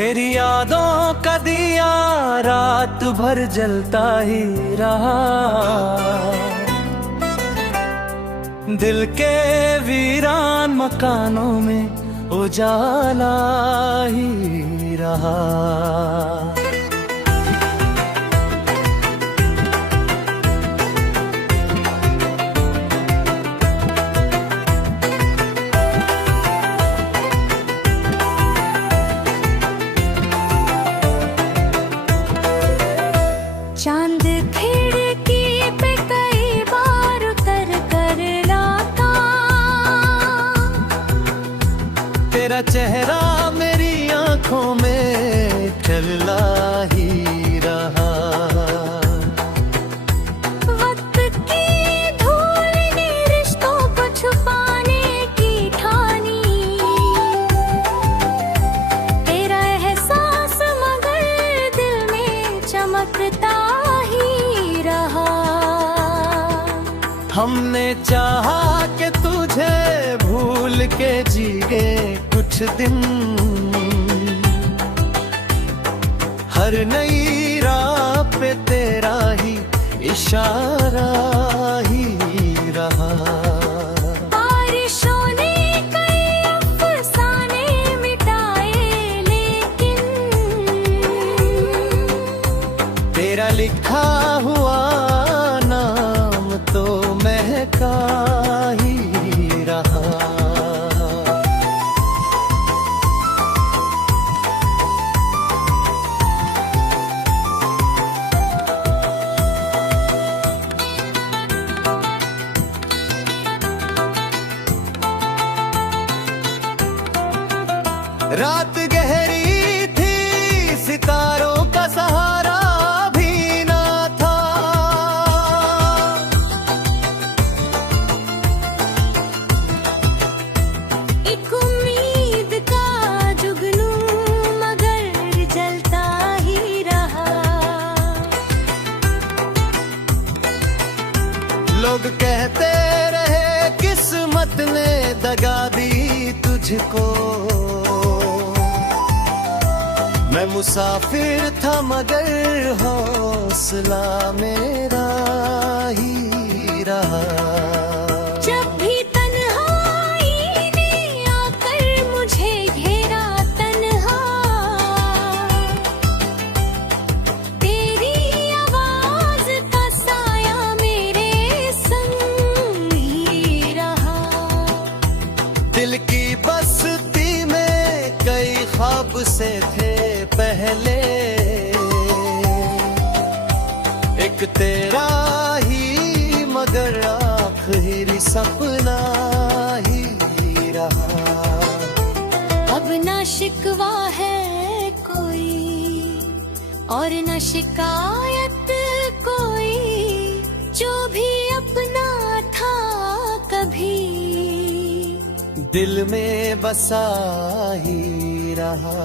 तेरी यादों का दिया रात भर जलता ही रहा, दिल के वीरान मकानों में उजाला ही रहा। चांद खिड़की पे कई बार उतर कर लाता, तेरा चेहरा मेरी आंखों में चला ही रहा। वक्त की धूल ने रिश्तों को छुपाने की ठानी, तेरा एहसास मगर दिल में चमकता ही रहा। हमने चाहा कि तुझे भूल के जिए कुछ दिन, हर नई राह पे तेरा ही इशारा ही रहा। बारिशों ने कई अफसाने मिटाए लेकिन तेरा लिखा हुआ नाम तो महका ही रहा। रात गहरी थी, सितारों का सहारा भी ना था, एक उम्मीद का जुगनू मगर जलता ही रहा। लोग कहते रहे किस्मत ने दगा दी तुझको, मैं मुसाफिर था मगर हौसला मेरा ही रहा। जब भी तन्हाई ने आकर मुझे घेरा तन्हा, तेरी आवाज का साया मेरे संग ही रहा। दिल की बस्ती में कई ख्वाब से थे पहले, एक तेरा ही मगर आखिरी सपना ही रहा। अब ना शिकवा है कोई और न शिकायत कोई, जो भी अपना था कभी दिल में बसा ही रहा।